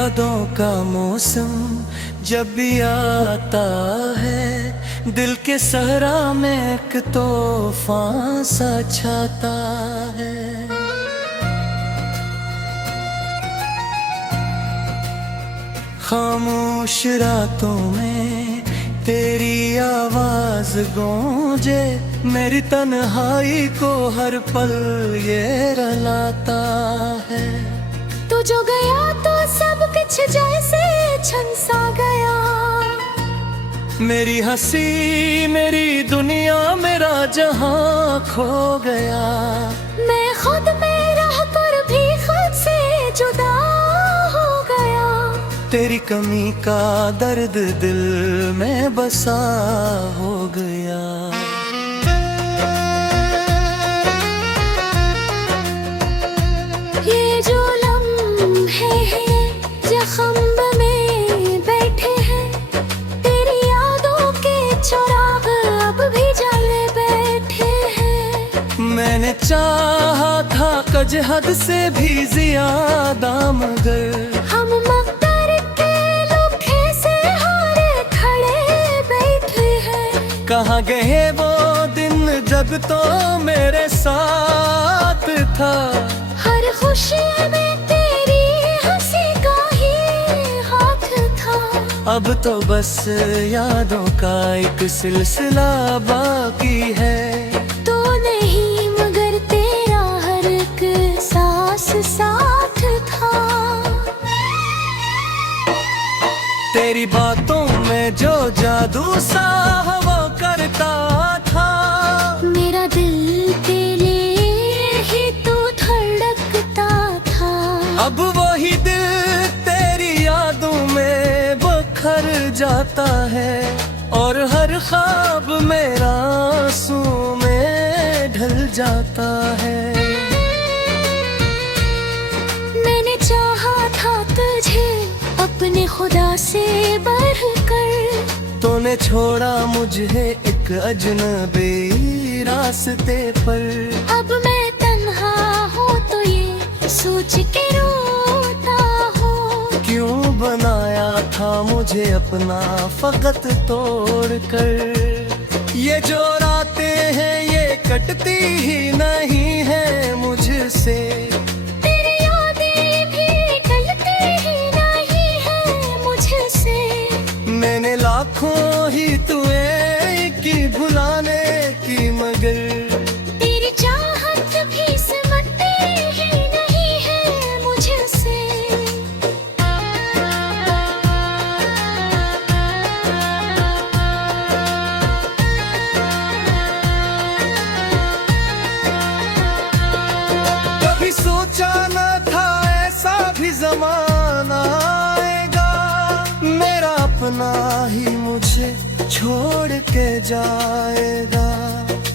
यादों का मौसम जब भी आता है, दिल के सहरा में एक तूफान सा छाता है। खामोश रातों में तेरी आवाज गूंजे, मेरी तन्हाई को हर पल ये रुलाता है। तू जो गया तो सब कुछ जैसे छन सा गया, मेरी हंसी मेरी दुनिया मेरा जहां खो गया। मैं खुद में रह कर भी खुद से जुदा हो गया। तेरी कमी का दर्द दिल में बसा हो गया। ये जो लम्हे हैं जख्म में बैठे हैं, तेरी यादों के चुराग अब भी जले बैठे हैं। मैंने चाहा था कुछ हद से भी ज्यादा, मगर हम मकदर के लुखे से हारे खड़े बैठे हैं। कहाँ गए वो दिन जब तो मेरे साथ था। हर खुशी में तेरी हंसी का ही हाथ था। अब तो बस यादों का एक सिलसिला बाकी है। तो नहीं मगर तेरा हर एक सांस साथ था। तेरी बातों में जो जादू सा वो करता था। मेरा दिल तेरे ही तो धड़कता था। अब वही दिल तेरी यादों में बखर जाता है, और हर ख्वाब मेरा आंसू में ढल जाता है। मैंने चाहा था तुझे अपने खुदा से बढ़कर, तूने छोड़ा मुझे एक अजनबी रास्ते पर। अब मैं तन्हा हूँ तो ये सोच के रोता हूँ। क्यों बनाया था मुझे अपना फकत तोड़ कर। ये जो रातें हैं ये कटती ही नहीं है मुझसे। तेरी यादें भी टलती ही नहीं है मुझसे। मैंने लाखों ही तुम्हें की भुलाने की, मगर तेरी चाहत भी सिमटती ही नहीं है मुझसे। कभी सोचा न था ऐसा भी जमाना आएगा, मेरा अपना ही मुझे छोड़ के जाएगा।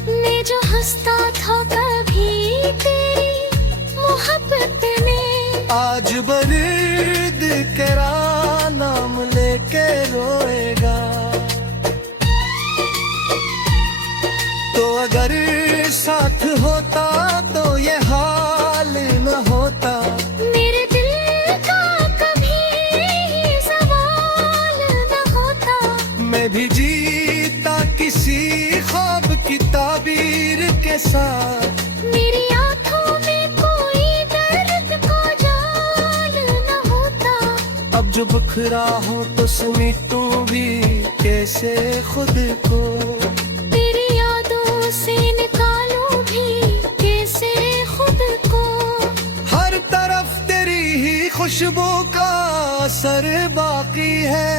मैं जो हंसता था कभी तेरी मोहब्बत में, आज बर्द तेरा नाम लेके रोएगा। तो अगर साथ होता तो ये हाल न होता। मेरे दिल का कभी सवाल न होता। मैं भी जीता किसी ख्वाब की ताबीर के साथ। मेरी आँखों में कोई दर्द को जाल न होता। अब जो बखरा हो तो समेटूं भी कैसे खुद को। तेरी यादों से निकालूं भी कैसे खुद को। हर तरफ तेरी ही खुशबू का असर बाकी है।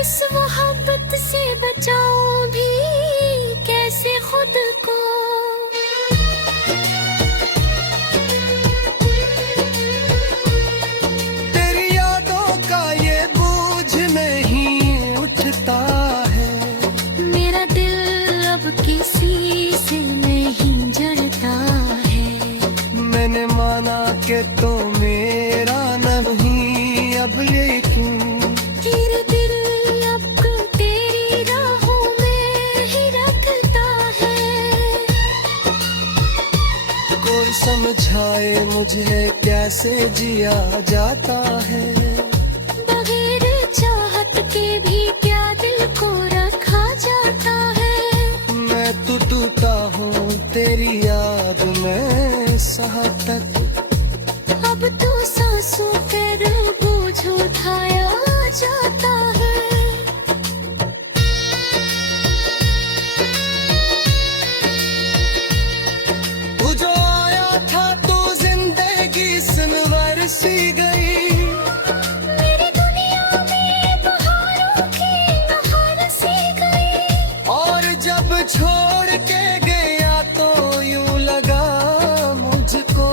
इस मोहब्बत से बचाऊं भी कैसे खुद को। तेरी यादों का ये बोझ नहीं उठता है। मेरा दिल अब किसी से नहीं जलता है। मैंने माना कि तो मेरा नहीं अब, लेकिन तेरे दिल अब तेरी राहों में ही रखता है। कोई समझाए मुझे कैसे जिया जाता है। तू टूटा हूँ तेरी याद में सहा तक। अब तू सांसों कर बोझ उठाया जाता है। तू जो आया था तू जिंदगी सनवर सी गई। मेरी दुनिया में बहारों की नहर सी गई। और जब छोड़ के गया तो यूं लगा मुझको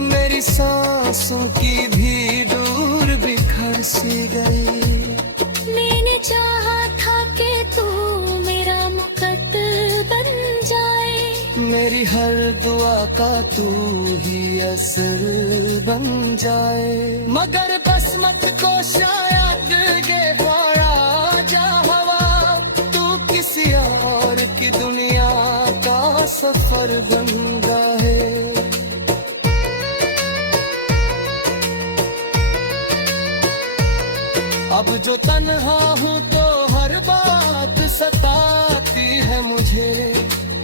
मेरी सांसों की भी दूर बिखर सी गई। मैंने चाहा था कि तू मेरा मुकुट बन जाए। मेरी हर दुआ का तू ही असर बन जाए। मगर बसमत को शायद गे फाड़ा जा हवा। तू किसी और की दुनिया का सफर बन गए। अब जो तन्हा हूँ तो हर बात सताती है मुझे।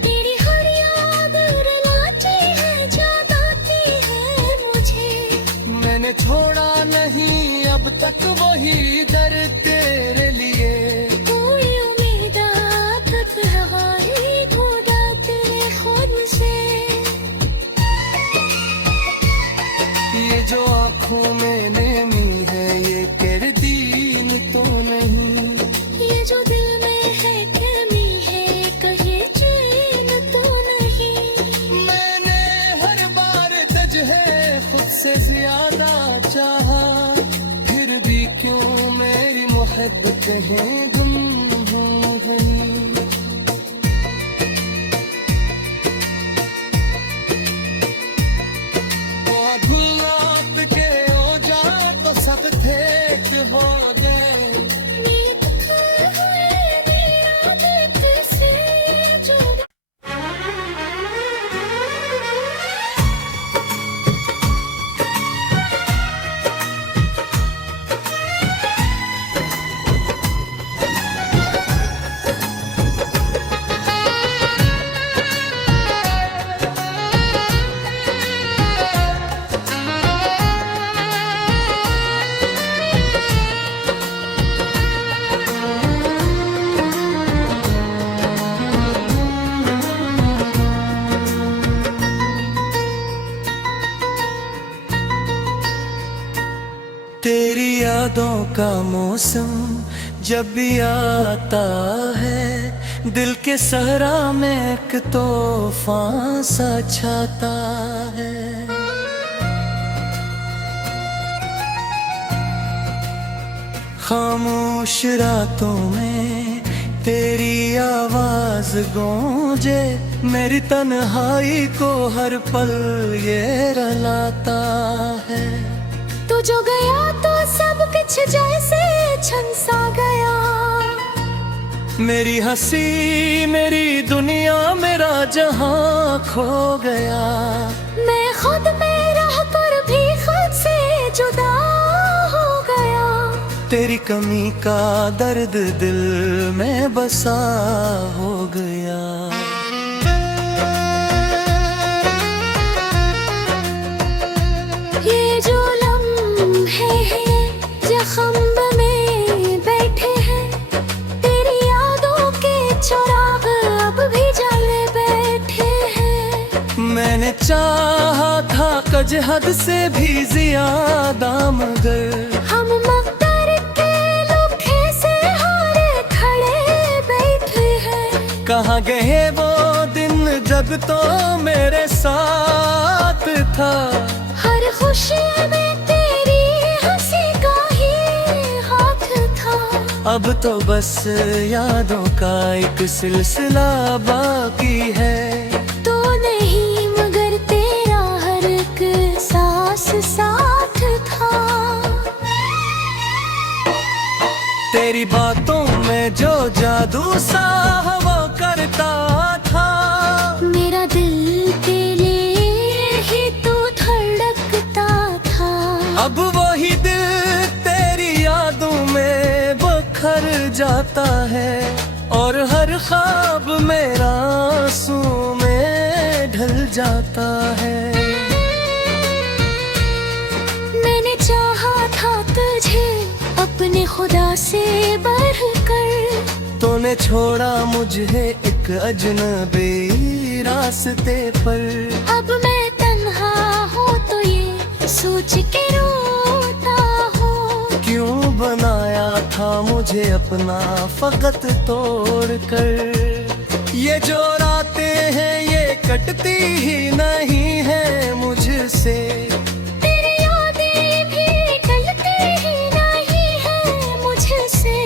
तेरी हर याद रुलाती है जगाती है मुझे। मैंने छोड़ा नहीं अब तक वही दर तेरे लिए। कोई उम्मीद तक हवाई ढूंढा तेरे खुद से। ये जो आँखों में नमी है ये किरदीन तो नहीं। ये जो दिल में है कमी है कहीं चैन तो नहीं। मैंने हर बार तजहे खुद से ज्यादा चाहा। फिर भी क्यों मेरी मोहब्बतें गुम हो गई। लौट के हो जाए तो सब ठीक हो गए। नींद हुए मेरा दिल से जुड़। तेरी यादों का मौसम जब भी आता है दिल के सहरा में एक तूफान सा छाता है। खामोश रातों में तेरी आवाज गूंजे। मेरी तन्हाई को हर पल ये रुलाता है। तू जो गया तो सब कुछ जैसे छन सा गया। मेरी हंसी मेरी दुनिया मेरा जहां खो गया। मैं खुद में रह कर भी खुद से जुदा हो गया। तेरी कमी का दर्द दिल में बसा हो गया। ये जो लम्हे हैं जख्म में बैठे हैं। तेरी यादों के चुराग अब भी जले बैठे हैं। मैंने चाहा था कज हद से भी ज्यादा मगर हम मकदर के लुखे से हारे खड़े बैठे हैं। कहाँ गए वो दिन जब तो मेरे साथ था। हर खुशी में तेरी हंसी का ही हाथ था। अब तो बस यादों का एक सिलसिला बाकी है। तो नहीं मगर तेरा हर एक सांस साथ था। तेरी बातों में जो जादू सा वो करता था। मेरा दिल तेरे ही तो धड़कता था। अब वही दिल तेरी यादों में बखर जाता है। और हर ख्वाब मेरा जाता है। मैंने चाहा था तुझे अपने खुदा से बढ़कर, तूने छोड़ा मुझे एक अजनबी रास्ते पर। अब मैं तन्हा हूँ तो ये सोच के रोता हूँ, क्यों बनाया था मुझे अपना फकत तोड़ कर। ये जो रातें हैं ये कटती ही नहीं है मुझसे, तेरी यादें भी टलती ही नहीं है मुझसे।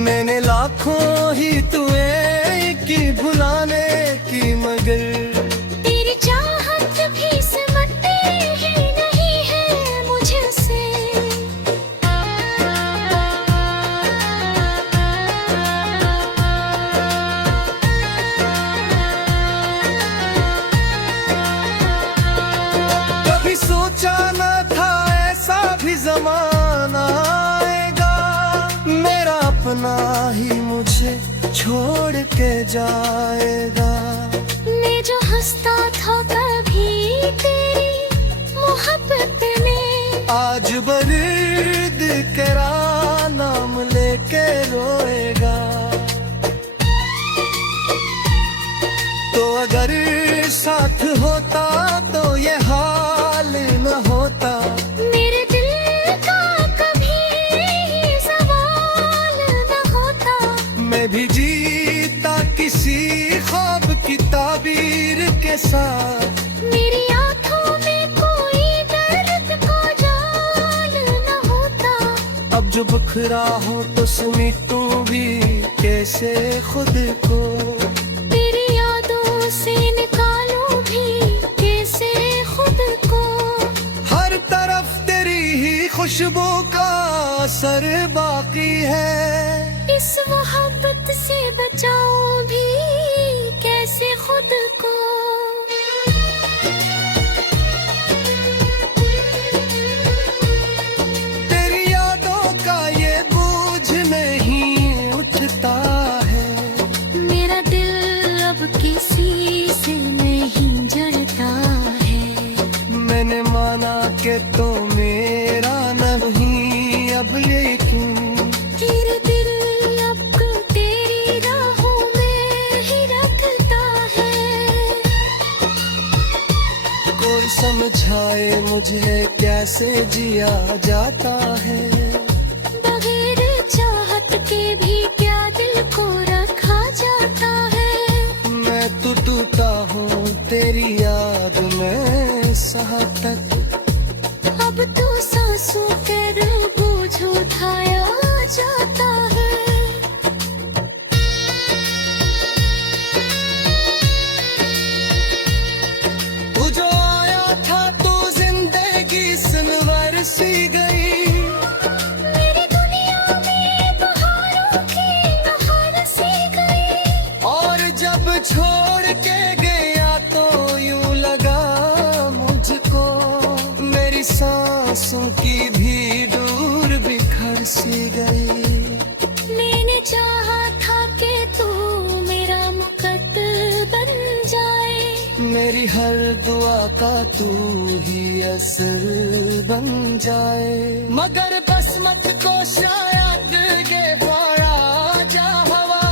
मैंने लाखों ही तुम्हें की भुलाने की, मगर तेरी चाहत भी सिमटती ही नहीं है मुझसे। कभी सोचा न था ऐसा भी जमाना आएगा, मेरा अपना ही मुझे छोड़ के जाएगा। मैं जो हंसता था कभी तेरी मोहब्बत में, आज बर्द करा नाम लेके रोएगा। तो अगर साथ होता तो ये हाल न होता, मेरे दिल का कभी सवाल न होता। मैं भी जीता किसी ख्वाब की ताबीर के साथ। मेरी आँखों में कोई दर्द को जाल न होता। अब जो बखरा हो तो समेटूं भी कैसे खुद को, तेरी यादों से निकालूं भी कैसे खुद को। हर तरफ तेरी ही खुशबू का असर बाकी है। इस मोहब्बत से बचाऊं भी कैसे खुद को। तेरी यादों का ये बोझ नहीं उठता है, मेरा दिल अब किसी से नहीं जलता है। मैंने माना कि तो मेरा नहीं अब, लेकिन तेरे दिल अब को तेरी राहों में ही रखता है। कोई समझाए मुझे कैसे जिया जाता है। बगैर चाहत के भी क्या दिल को रखा जाता है। मैं तो टूटा हूँ तेरी याद में सहा तक, अब तो सांसों के बोझ उठाया जाता है। तू जो आया था तो जिंदगी सनवर सी गई, मेरी दुनिया में बहारों की बहार सी गई। और जब छोड़ के गया तो यूं लगा मुझको, मेरी सांसों की भी दूर बिखर सी गई। मैंने चाहा था कि तू मेरा मुकद्दर बन जाए, मेरी हर दुआ का तू ही असर बन जाए। मगर किस्मत को शायद ये पड़ा जा हवा,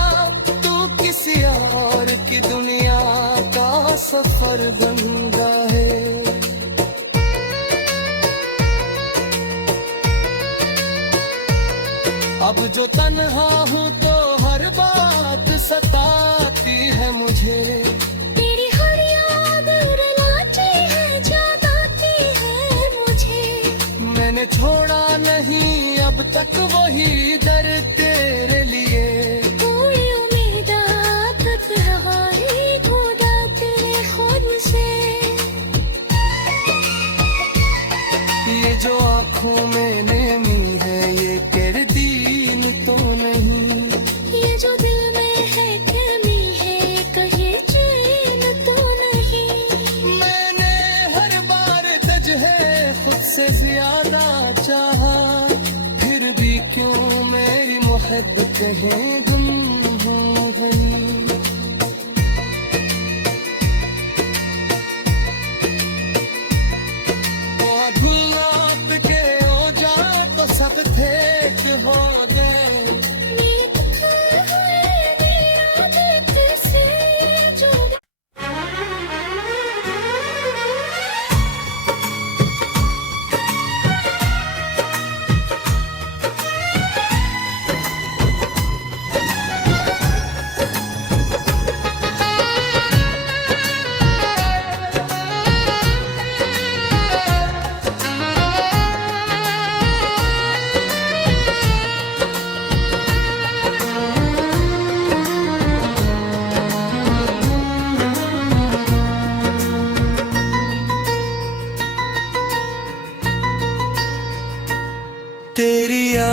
तू किसी और की दुनिया का सफर बन जाए। अब जो तन्हा हूँ तो हर बात सताती है मुझे, तेरी हर याद रुलाती है जगाती है मुझे। मैंने छोड़ा नहीं अब तक वही दर तेरे लिए। कोई उम्मीद आफत हवाई खुदा तेरे खुद से। ये जो आँखों में नमी है ये किरदीन तो नहीं, ये जो दिल में है कमी है कहे चैन तो नहीं। मैंने हर बार तजहे खुद से ज्यादा चाहा, फिर भी क्यों मेरी मोहब्बत है गुम हो गई।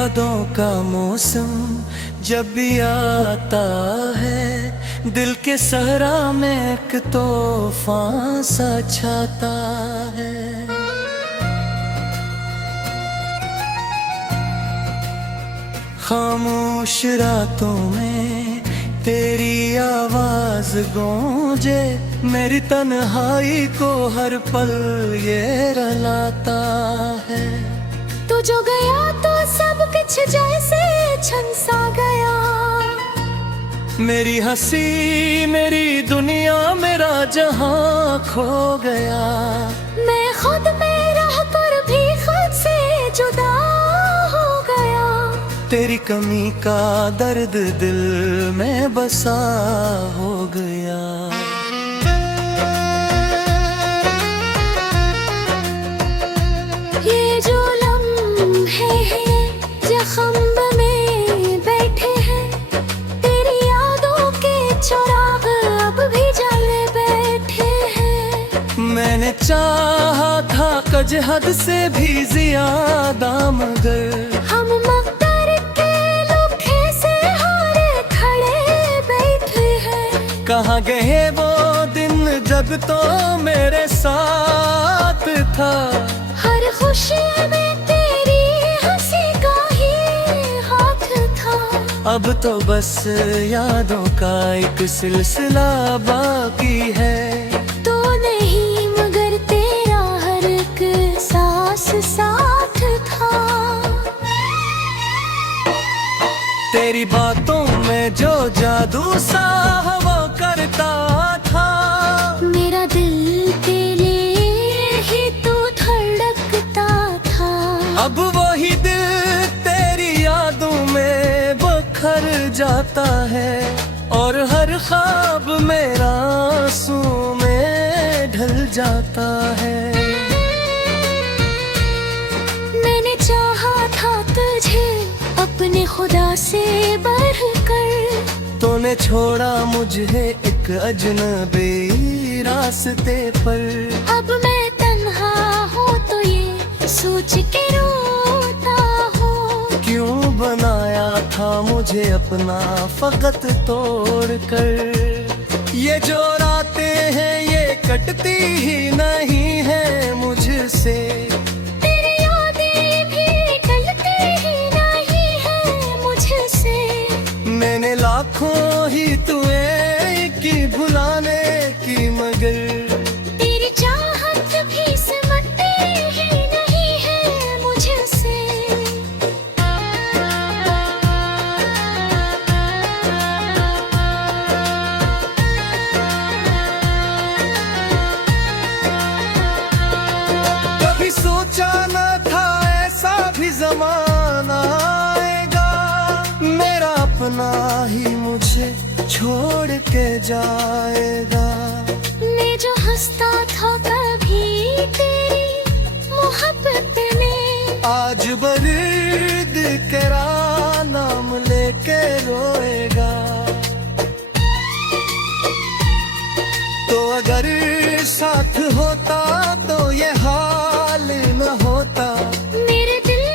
यादों का मौसम जब भी आता है, दिल के सहरा में एक तूफान सा छाता है। खामोश रातों में तेरी आवाज गूंजे, मेरी तन्हाई को हर पल ये रुलाता है। तू जो गया तो सब कुछ जैसे छन सा गया। मेरी हंसी मेरी दुनिया मेरा जहां खो गया। मैं खुद में रह कर भी खुद से जुदा हो गया। तेरी कमी का दर्द दिल में बसा हो गया। ये जो लम्हे हैं जख्म में बैठे हैं, तेरी यादों के चुराग अब भी जले बैठे हैं। मैंने चाहा था कुछ हद से भी ज्यादा, मगर हम मकदर के लुखे से हारे खड़े बैठे हैं। कहाँ गए वो दिन जब तो मेरे साथ था। हर खुशी में तेरी हंसी का ही हाथ था। अब तो बस यादों का एक सिलसिला बाकी है। तो नहीं मगर तेरा हर एक सांस साथ था। तेरी बातों में जो जादू सा वो करता था। मेरा दिल तेरे ही तो धड़कता था। अब वही दिल तेरी यादों में बखर जाता है, और हर ख्वाब मेरा आंसू में ढल जाता है। मैंने चाहा था तुझे अपने खुदा से बढ़कर, तूने छोड़ा मुझे एक अजनबी रास्ते पर। अब मैं तन्हा हूँ तो ये सोच के रोता हूँ। क्यों बनाया था मुझे अपना फकत तोड़ कर। ये जो रातें हैं ये कटती ही नहीं है मुझसे। तेरी यादें भी टलती ही नहीं है मुझसे। मैंने लाखों ही तुम्हें की भुलाने की, मगर तेरी चाहत भी सिमटती ही नहीं है मुझसे। कभी सोचा न था ऐसा भी जमाना आएगा, मेरा अपना ही मुझे छोड़ के जाएगा। मैं जो हंसता था कभी तेरी मोहब्बत में, आज बर्द तेरा नाम लेके रोएगा। तो अगर साथ होता तो ये हाल न होता। मेरे दिल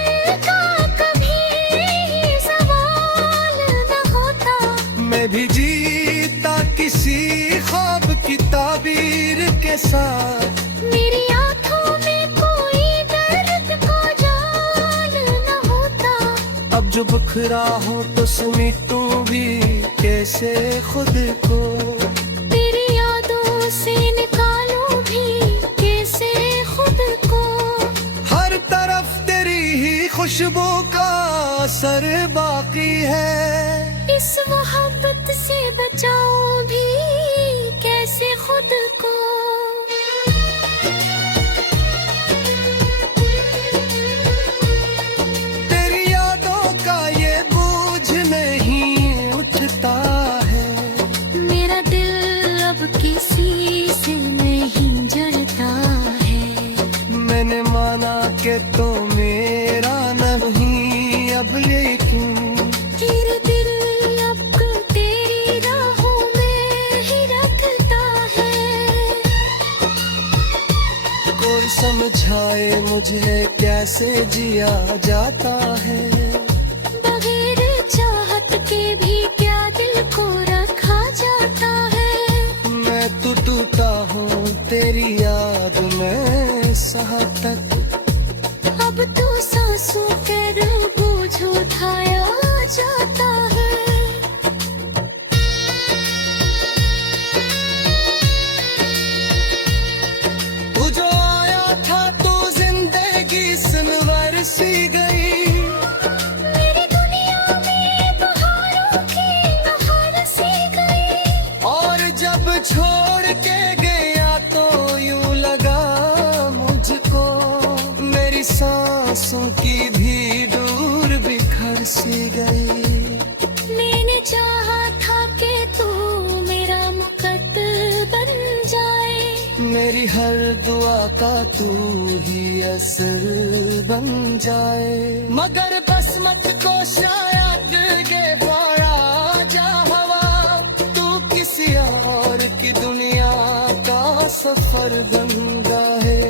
का कभी सवाल न होता। मैं भी जीता किसी ख्वाब की ताबीर के साथ। मेरी आंखों में कोई दर्द को जाल न होता। अब जो बखरा हो तो समेटूं भी कैसे खुद को। तेरी यादों से निकालूं भी कैसे खुद को। हर तरफ तेरी ही खुशबू का असर बाकी है। इस मोहब्बत से बचाऊं भी कैसे खुद को। तेरी यादों का ये बोझ नहीं उठता है। मेरा दिल अब किसी से नहीं जलता है। मैंने माना कि तो मेरा नहीं अब, लेकिन तेरे दिल अब तेरी राहों में ही रखता है। कोई समझाए मुझे कैसे जिया जाता है। तू टूटा हूँ तेरी याद में सहा तक। अब तो सांसों के बोझ उठाया जाता है। तू जो आया था तू जिंदगी सनवर सी गई। मेरी दुनिया में बहारों की बहार सी गई। और जब छोड़ के गया तो यूं लगा मुझको मेरी सांसों की भी दूर बिखर सी गई। मैंने चाहा था कि तू मेरा मुकद्दर बन जाए। मेरी हर दुआ का तू ही असर बन जाए। मगर बसमत को शायद गे पड़ा जा हवा, तू किसी और की दुनिया का सफर बन गए।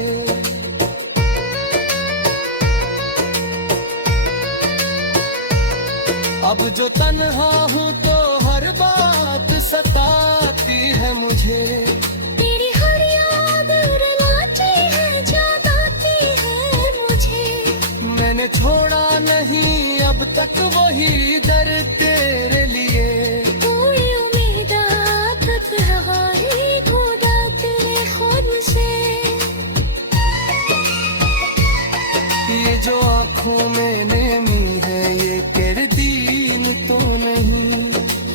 अब जो तन्हा हूँ तो हर बात सताती है मुझे। तेरी हर याद रुलाती है, जगाती है मुझे। मैंने छोड़ा नहीं अब तक वही दर तेरे लिए। कोई उम्मीद तक हवाई खुदा तेरे खुद से। ये जो आँखों में नैनी है ये किरदीन तो नहीं।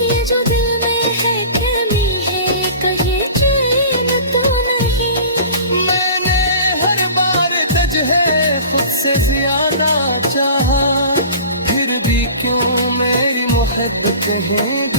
ये जो दिल में है कमी है कहे चैन तो नहीं। मैंने हर बार तजहे खुद से ज्यादा चाहा, फिर भी क्यों मेरी मोहब्बत कहें